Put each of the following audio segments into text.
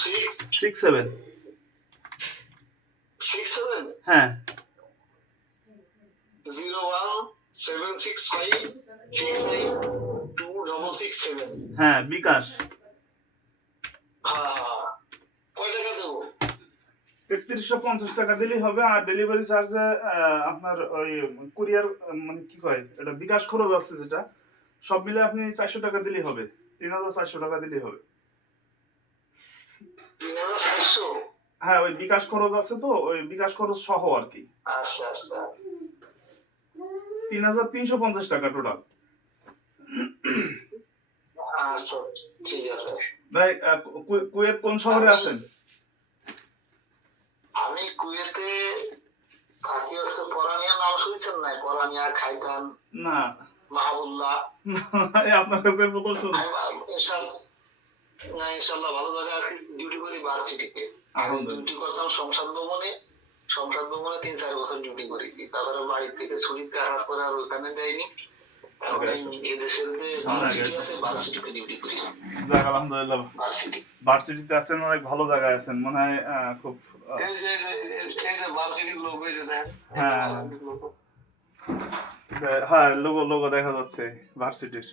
67 হ্যাঁ 01765682667 হ্যাঁ বিকাশ 3350 টাকা দিলেই হবে। আর ডেলিভারি চার্জে আপনার ওই কুরিয়ার মানে কি কয় এটা বিকাশ খরচ আছে যেটা, সব মিলে আপনি 400 টাকা দিলেই হবে, 3400 টাকা দিলেই হবে। হ্যাঁ ওই বিকাশ খরচ আছে তো, ওই বিকাশ খরচ সহ আর কি। আচ্ছা আচ্ছা 3350 টাকা টোটাল। আচ্ছা ঠিক আছে ভাই কুয়েত কোন শহরে আছেন? আমি কুয়েতে থাকি হচ্ছে পরানিয়া, নাম শুনছেন না? পরানিয়া, খাইতান, না মাহবুল্লাহ। আপনার কাছে প্রথম শুন। ইনশাল্লাহ ভালো জায়গা আছে, ডিউটি করি ভার্সিটিতে। আমি ডিউটি করতাম সংসদ ভবনে 3-4 বছর ডিউটি করেছি। তারপরে বাড়ি থেকে ছুটিতে আসার পরে আর ওইখানে দেয়নি। এদেশের যে ভার্সিটি আছে ভার্সিটিতে ডিউটি করি। যাক আলহামদুলিল্লাহ, ভার্সিটিতে আছেন, অনেক ভালো জায়গায় আছেন মনে হয়। খুব এই যে ভার্সিটির লোক এই যে দেখেন, হ্যাঁ হ্যাঁ লোগো দেখা যাচ্ছে ভার্সিটির।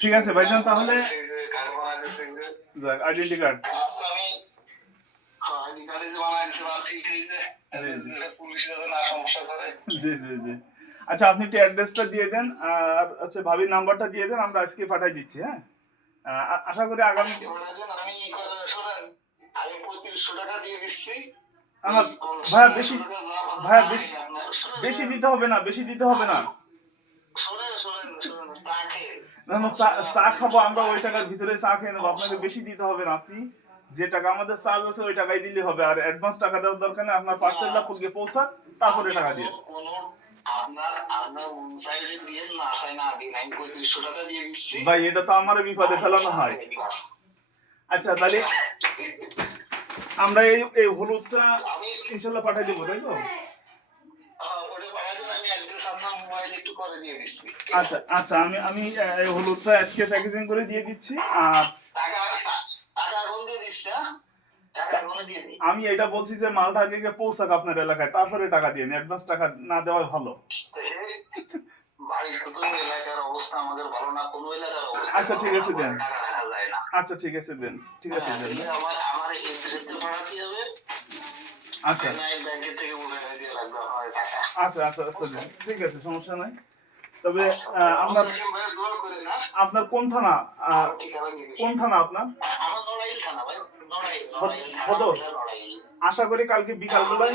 ঠিক আছে ভাইজান, তাহলে আইডেন্টি কার্ড জি জি জি। আচ্ছা আপনি একটু অ্যাড্রেসটা দিয়ে দেন আর আচ্ছা ভাবির নাম্বারটা দিয়ে দেন, আমরা আজকে পাঠিয়ে দিচ্ছি। হ্যাঁ আশা করি আগামী আমি 3500 টাকা দিয়ে দিচ্ছি। আমার ভাইয়া বেশি দিতে হবে না, বেশি দিতে হবে না। চা খাবো আমরা, ওই টাকার ভিতরে চা খেয়ে নেবো, আপনাকে বেশি দিতে হবে না। আপনি যে টাকা আমাদের চার্জ আছে ওই টাকাই দিলে হবে, আর অ্যাডভান্স টাকা দেওয়ার দরকার নেই। আপনার পার্সেলটা পুরো পৌঁছাক, তারপরে টাকা দিয়ে ভাই, এটা তো আমার বিপদে ফেলানো হয়। আচ্ছা তাহলে আমরা এই হলুদটা ইনশাল্লাহ পাঠিয়ে দেবো, তাই তো? আচ্ছা আচ্ছা আমি এই হলুদটা আজকে প্যাকেজিং করে দিয়ে দিচ্ছি। আর আমি এটা বলছি যে মালটা আগে পৌঁছাক আপনার এলাকায়, তারপরে টাকা দিয়ে অ্যাডভান্স টাকা না দেওয়া ভালো। আচ্ছা ঠিক আছে দেন, আচ্ছা ঠিক আছে দেন, ঠিক আছে দেন। আচ্ছা আচ্ছা আচ্ছা আচ্ছা ঠিক আছে, সমস্যা নাই। তবে আপনার কোন থানা? কোন থানা আপনার? সদর। আশা করি কালকে বিকাল বেলায়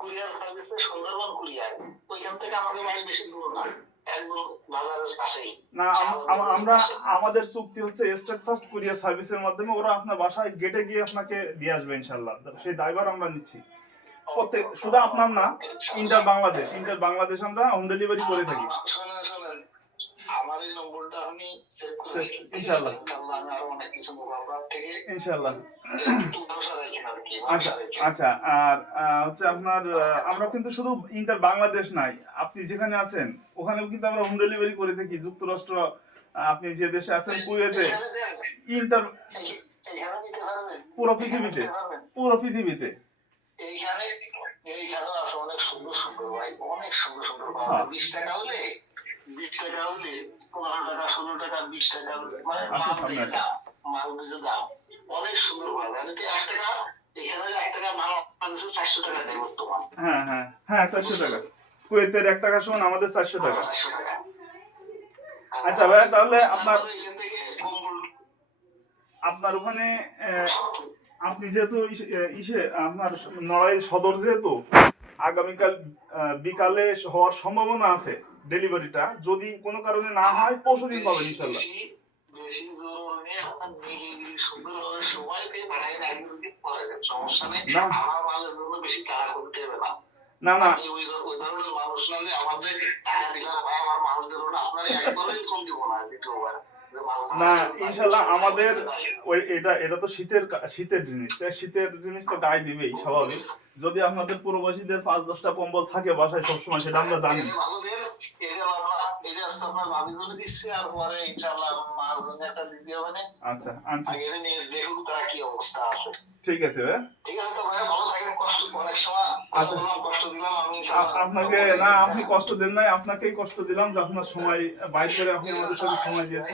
কুরিয়ার সার্ভিসে সুন্দরবন কুরিয়ার, ওইখান থেকে আমাদের বাড়ি বেশি দূর না, একদম বাজারের পাশেই। না আমরা আমাদের চুক্তি হচ্ছে স্টেট ফার্স্ট কুরিয়ার সার্ভিসের মাধ্যমে, ওরা আপনার বাসায় গেটে গিয়ে আপনাকে দিয়ে আসবে ইনশাআল্লাহ। সেই দায়ভার আমরা নিচ্ছি প্রত্যেক, শুধু আপনার না, ইন্টার বাংলাদেশ আমরা হোম ডেলিভারি করে থাকি। আমার এই নম্বরটা আমি সেভ করে দিই ইনশাআল্লাহ, আমি আরো অনেক কিছু মোবাইল থেকে ইনশাআল্লাহ। আচ্ছা আচ্ছা আর হচ্ছে আপনার আমরা কিন্তু শুধু ইন্টার বাংলাদেশ নাই, আপনি যেখানে আছেন ওখানেও কিন্তু আমরা হোম ডেলিভারি করে থাকি। যুক্তরাষ্ট্র, আপনি যে দেশে আছেন কুয়েতে, ইন্টার পুরো পৃথিবীতে এইখানে আছে অনেক সুন্দর সুন্দর ভাই, অনেক সুন্দর সুন্দর। 20 টাকা হলে 15 টাকা 16 টাকা 20 টাকা মানে মাল বুঝে দাম অনেক সুন্দর ভাই। আর 1 টাকা এখানে 1 টাকা মাল আছে 400 টাকা দেয় বর্তমান। হ্যাঁ হ্যাঁ হ্যাঁ 400 টাকা। কুয়েতের 1 টাকা সমান আমাদের 400 টাকা। আচ্ছা ভাই, তাহলে আপনার ওখানে আপনি যেহেতু আপনার নড়াইল সদর, যেহেতু আগামীকাল বিকালে হওয়ার সম্ভাবনা আছে ডেলিভারিটা, যদি কোনো কারণে না হয় পরশু দিন পাবেন ইনশাআল্লাহ। বেশি জোর নেই, আপনার নিয়ে সুন্দরভাবে সময় পেয়ে পাঠাই না, সমস্যা নেই। আমার মালের জন্য বেশি তাড়া করতে হবে না। না না ওই ধরনের মানুষ না যে আমাদের টাকা দিলাম ভাই আমার মাল দেবো না, আপনার একবারই কম দিব না, দ্বিতীয়বার না ইনশাআল্লাহ। আমাদের ওই এটা তো শীতের জিনিস, শীতের জিনিস তো গায়ে দিবেই স্বাভাবিক। যদি আপনাদের প্রবাসীদের 5-10টা কম্বল থাকে বাসায় সবসময়, সেটা আমরা জানি। এটা আপনার ভাবি জন্য দিচ্ছে, আর পরে ইনশাআল্লাহ মাল জন্য একটা দিতে হবে না। আচ্ছা আনছি, আগে এটা নিয়ে দেখুন তারা কি অবস্থা আছে। ঠিক আছে ভাই। ঠিক আছে তো ভাইয়া, ভালো থাকেন। কষ্ট অনেক সময় আচ্ছা। বললাম, কষ্ট দিলাম আমি, ইনশাআল্লাহ আপনাকে না, আপনি কষ্ট দেন নাই, আপনাকেই কষ্ট দিলাম যে আপনার সময় বাইর করে আপনি আমাদের সাথে সময় দিয়েছেন।